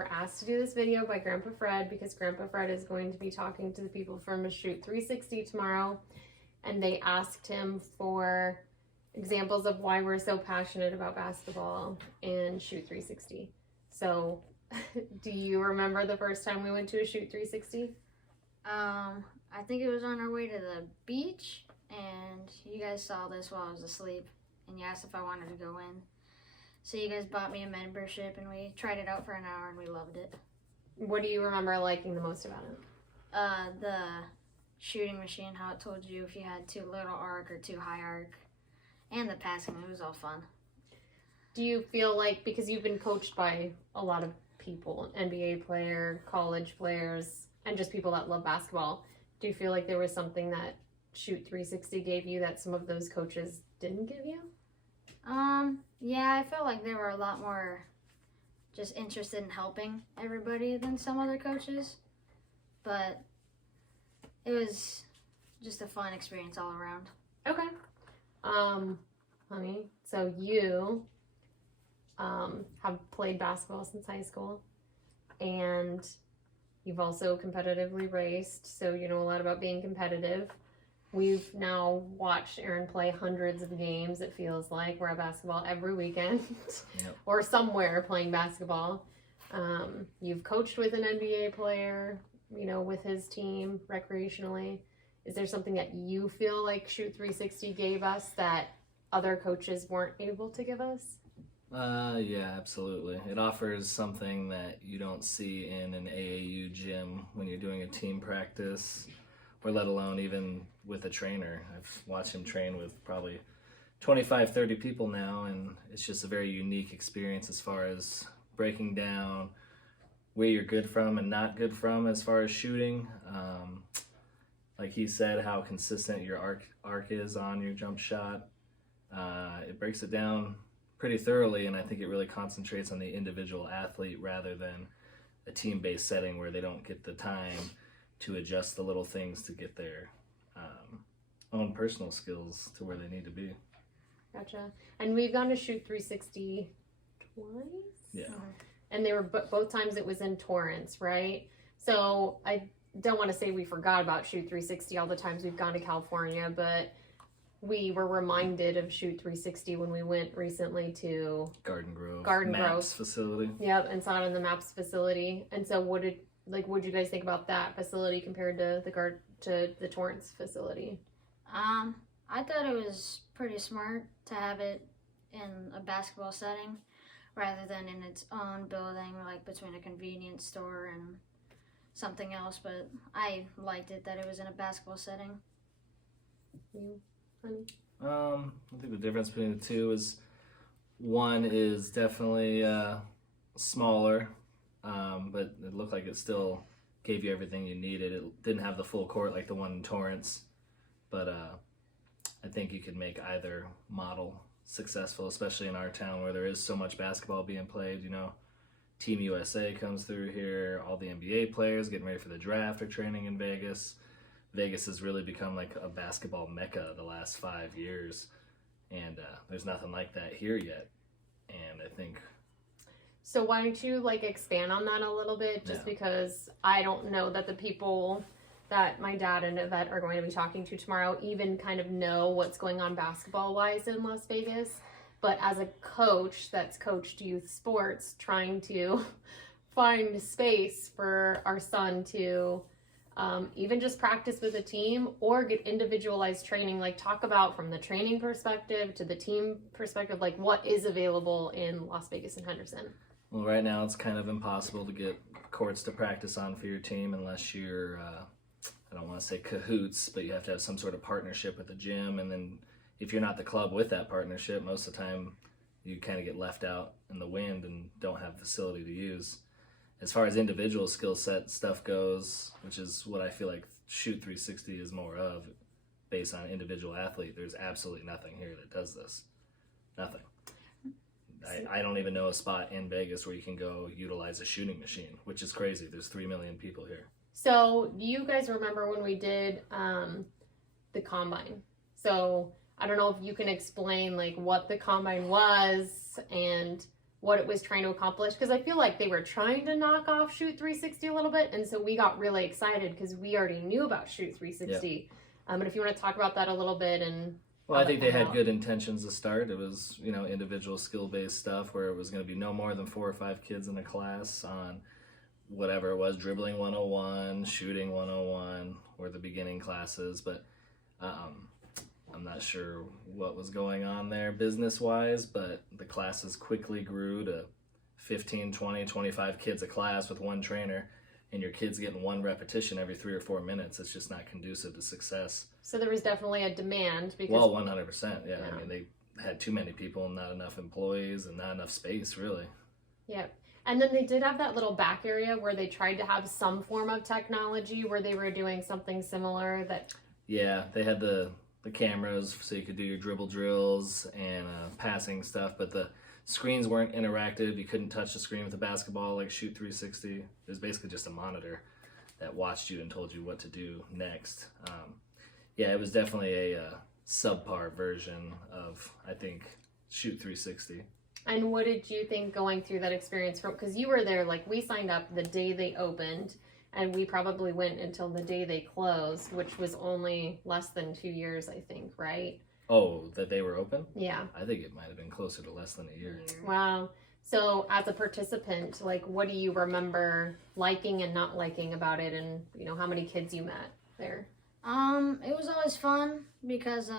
were asked to do this video by Grandpa Fred because Grandpa Fred is going to be talking to the people from Shoot 360 tomorrow. And they asked him for examples of why we're so passionate about basketball and Shoot 360. So, do you remember the first time we went to a Shoot 360? I think it was on our way to the beach, and you guys saw this while I was asleep, and you asked if I wanted to go in. So you guys bought me a membership, and we tried it out for an hour, and we loved it. What do you remember liking the most about it? The shooting machine, how it told you if you had too little arc or too high arc, and the passing, it was all fun. Do you feel like, because you've been coached by a lot of people, NBA player, college players, and just people that love basketball, do you feel like there was something that Shoot 360 gave you that some of those coaches didn't give you? Yeah, I felt like they were a lot more just interested in helping everybody than some other coaches, but it was just a fun experience all around. Okay. Honey, so you have played basketball since high school, and you've also competitively raced, so you know a lot about being competitive. We've now watched Aaron play hundreds of games, it feels like. We're at basketball every weekend, Yep. or somewhere playing basketball. You've coached with an NBA player, you know, with his team recreationally. Is there something that you feel like Shoot 360 gave us that other coaches weren't able to give us? Yeah, absolutely. It offers something that you don't see in an AAU gym when you're doing a team practice, or let alone even with a trainer. I've watched him train with probably 25, 30 people now, and it's just a very unique experience as far as breaking down where you're good from and not good from as far as shooting. Like he said, how consistent your arc is on your jump shot. It breaks it down pretty thoroughly, and I think it really concentrates on the individual athlete rather than a team-based setting where they don't get the time to adjust the little things to get their own personal skills to where they need to be. Gotcha. And we've gone to Shoot 360 twice? Yeah. And they were both times it was in Torrance, right? So I don't want to say we forgot about Shoot 360 all the times we've gone to California, but we were reminded of Shoot 360 when we went recently to Garden Grove Grove facility. Yep, and saw it in the MAPS facility. And so what did you guys think about that facility compared to the Torrance facility? I thought it was pretty smart to have it in a basketball setting rather than in its own building, like between a convenience store and something else, but I liked it that it was in a basketball setting. You, honey? I think the difference between the two is one is definitely smaller, but it looked like it still gave you everything you needed. It didn't have the full court like the one in Torrance, but I think you could make either model successful, especially in our town where there is so much basketball being played. You know, Team USA comes through here, all the NBA players getting ready for the draft are training in Vegas. Vegas has really become like a basketball mecca the last 5 years, and there's nothing like that here yet. And I think, So why don't you expand on that a little bit, just because I don't know that the people that my dad and Yvette are going to be talking to tomorrow even kind of know what's going on basketball wise in Las Vegas. But as a coach that's coached youth sports, trying to find space for our son to even just practice with a team or get individualized training, like talk about from the training perspective to the team perspective, like what is available in Las Vegas and Henderson. well, right now it's kind of impossible to get courts to practice on for your team unless you're, I don't want to say cahoots, but you have to have some sort of partnership with the gym. And then if you're not the club with that partnership, most of the time you kind of get left out in the wind and don't have a facility to use. As far as individual skill set stuff goes, which is what I feel like Shoot 360 is more of, based on individual athlete, there's absolutely nothing here that does this. Nothing. I don't even know a spot in Vegas where you can go utilize a shooting machine, which is crazy. There's 3 million people here. So do you guys remember when we did the combine? So I don't know if you can explain like what the combine was and what it was trying to accomplish, because I feel like they were trying to knock off Shoot 360 a little bit, and so we got really excited because we already knew about Shoot 360. But if you want to talk about that a little bit and well, I think they had good intentions to start. It was, individual skill-based stuff where it was going to be no more than 4 or 5 kids in a class on whatever it was, dribbling 101, shooting 101, or the beginning classes. But I'm not sure what was going on there business-wise, but the classes quickly grew to 15, 20, 25 kids a class with one trainer, and your kid's getting one repetition every 3 or 4 minutes. It's just not conducive to success. So there was definitely a demand because... Well, 100%, yeah. I mean, they had too many people and not enough employees and not enough space, really. Yep. And then they did have that little back area where they tried to have some form of technology where they were doing something similar that... Yeah, they had the cameras so you could do your dribble drills and passing stuff, but the screens weren't interactive. You couldn't touch the screen with a basketball like Shoot 360. It was basically just a monitor that watched you and told you what to do next. Yeah, it was definitely a subpar version of, I think, Shoot 360. And what did you think going through that experience? Because you were there, like we signed up the day they opened, and we probably went until the day they closed, which was only less than 2 years, I think, right? Oh, that they were open? Yeah. I think it might have been closer to less than a year. Wow. So as a participant, like what do you remember liking and not liking about it, and how many kids you met there? It was always fun because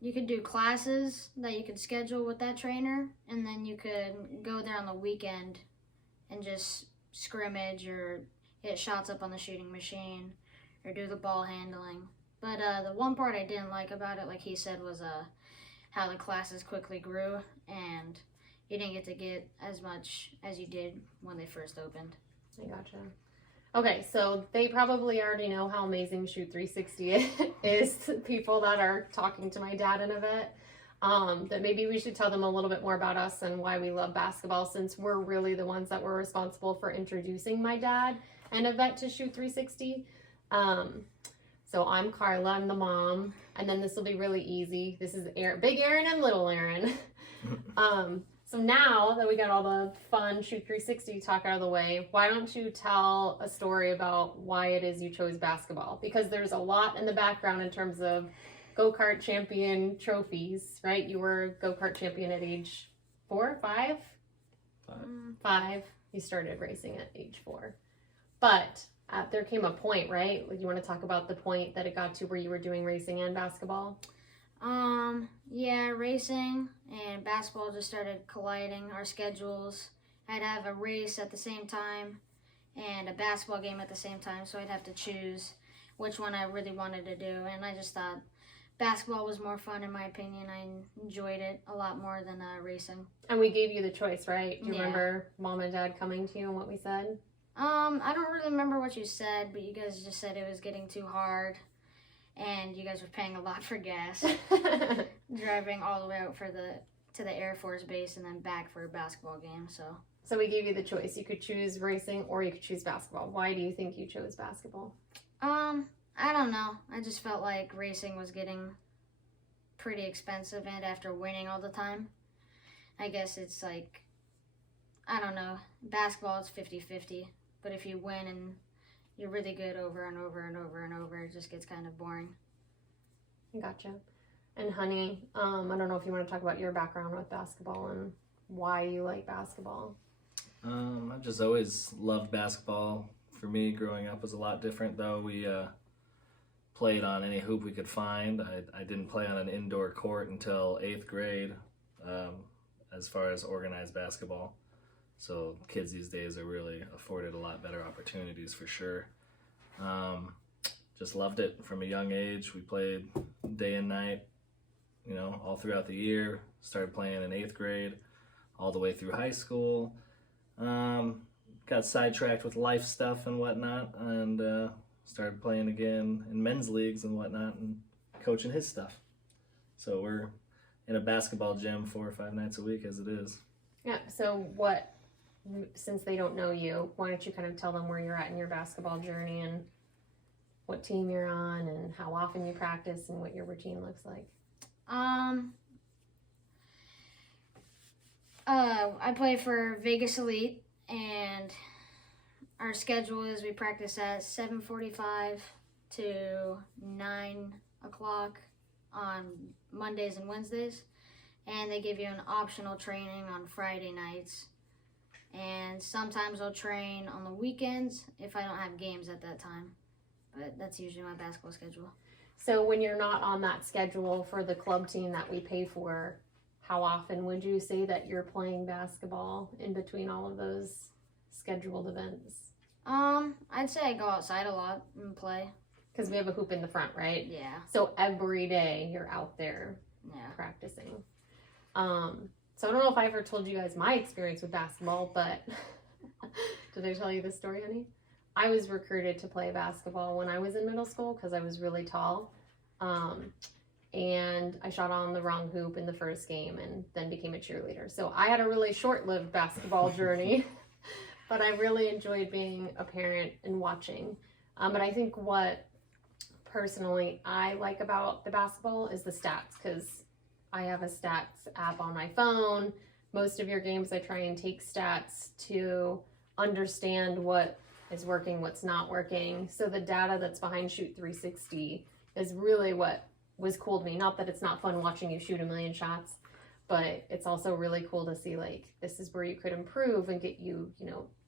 you could do classes that you could schedule with that trainer, and then you could go there on the weekend and just scrimmage or hit shots up on the shooting machine or do the ball handling. But the one part I didn't like about it, like he said, was how the classes quickly grew and you didn't get to get as much as you did when they first opened. I gotcha. Okay, so they probably already know how amazing Shoot 360 is to people that are talking to my dad and Yvette. That maybe we should tell them a little bit more about us and why we love basketball, since we're really the ones that were responsible for introducing my dad and Yvette to Shoot 360. So I'm Carla, I'm the mom, and then this will be really easy. This is Big Aaron and Little Aaron. So now that we got all the fun Shoot 360 talk out of the way, why don't you tell a story about why it is you chose basketball? Because there's a lot in the background in terms of go-kart champion trophies, right? You were go-kart champion at age 4, 5? 5. You started racing at age 4. But there came a point, right? You want to talk about the point that it got to where you were doing racing and basketball? Yeah, racing and basketball just started colliding our schedules. I'd have a race at the same time and a basketball game at the same time, so I'd have to choose which one I really wanted to do, and I just thought basketball was more fun in my opinion. I enjoyed it a lot more than racing. And we gave you the choice, right? Do you remember Mom and Dad coming to you and what we said? I don't really remember what you said, but you guys just said it was getting too hard. And you guys were paying a lot for gas, driving all the way out to the Air Force Base and then back for a basketball game. So we gave you the choice. You could choose racing or you could choose basketball. Why do you think you chose basketball? I don't know. I just felt like racing was getting pretty expensive, and after winning all the time, I guess it's like, I don't know. Basketball is 50-50, but if you win and you're really good over and over and over and over, it just gets kind of boring. Gotcha. And honey, I don't know if you want to talk about your background with basketball and why you like basketball. I've just always loved basketball. For me, growing up was a lot different, though. We played on any hoop we could find. I didn't play on an indoor court until 8th grade, as far as organized basketball. So kids these days are really afforded a lot better opportunities for sure. Just loved it from a young age. We played day and night, all throughout the year. Started playing in 8th grade, all the way through high school. Got sidetracked with life stuff and whatnot, and started playing again in men's leagues and whatnot, and coaching his stuff. So we're in a basketball gym 4 or 5 nights a week as it is. Yeah, so since they don't know you, why don't you kind of tell them where you're at in your basketball journey and what team you're on and how often you practice and what your routine looks like? I play for Vegas Elite, and our schedule is we practice at 7:45 to 9 o'clock on Mondays and Wednesdays, and they give you an optional training on Friday nights. And sometimes I'll train on the weekends if I don't have games at that time. But that's usually my basketball schedule. So when you're not on that schedule for the club team that we pay for, how often would you say that you're playing basketball in between all of those scheduled events? I'd say I go outside a lot and play. Because we have a hoop in the front, right? Yeah. So every day you're out there practicing. So I don't know if I ever told you guys my experience with basketball, but did I tell you this story, honey? I was recruited to play basketball when I was in middle school because I was really tall. And I shot on the wrong hoop in the first game and then became a cheerleader. So I had a really short-lived basketball journey, but I really enjoyed being a parent and watching. But I think what personally I like about the basketball is the stats, because I have a stats app on my phone. Most of your games I try and take stats to understand what is working, what's not working. So the data that's behind Shoot 360 is really what was cool to me. Not that it's not fun watching you shoot a million shots, but it's also really cool to see, like, this is where you could improve and get you,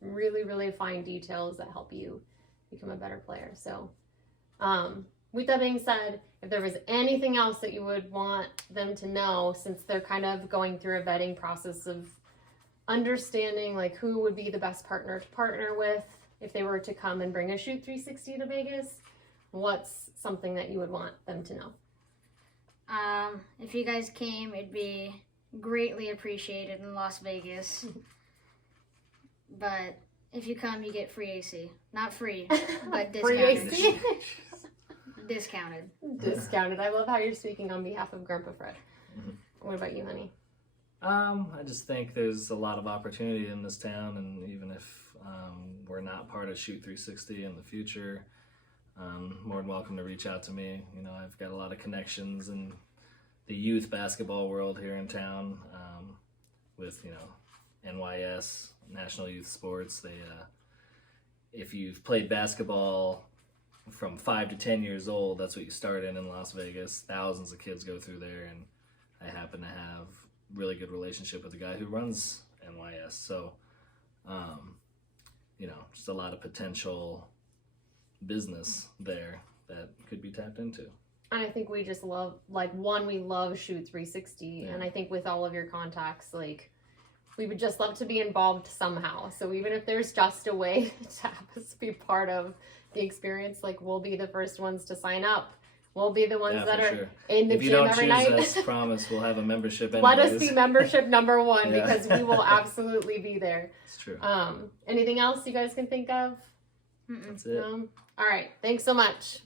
really, really fine details that help you become a better player. So with that being said, if there was anything else that you would want them to know, since they're kind of going through a vetting process of understanding like who would be the best partner to partner with if they were to come and bring a Shoot 360 to Vegas, what's something that you would want them to know? If you guys came, it'd be greatly appreciated in Las Vegas. But if you come, you get free AC. Not free, but discounted. Free AC? Discounted. Discounted. I love how you're speaking on behalf of Grandpa Fred. Mm-hmm. What about you, honey? I just think there's a lot of opportunity in this town, and even if we're not part of Shoot 360 in the future, more than welcome to reach out to me. I've got a lot of connections in the youth basketball world here in town, with NYS, National Youth Sports. They if you've played basketball from 5 to 10 years old, that's what you start in Las Vegas. Thousands of kids go through there, and I happen to have really good relationship with the guy who runs NYS. So, just a lot of potential business there that could be tapped into. And I think we just love, we love Shoot 360. Yeah. And I think with all of your contacts, we would just love to be involved somehow. So even if there's just a way to have us be part of the experience, we'll be the first ones to sign up. We'll be the ones that are in the gym every night. If you don't choose us, promise we'll have a membership anyways. Let us be membership number one, because we will absolutely be there. It's true. Anything else you guys can think of? That's it. All right. Thanks so much.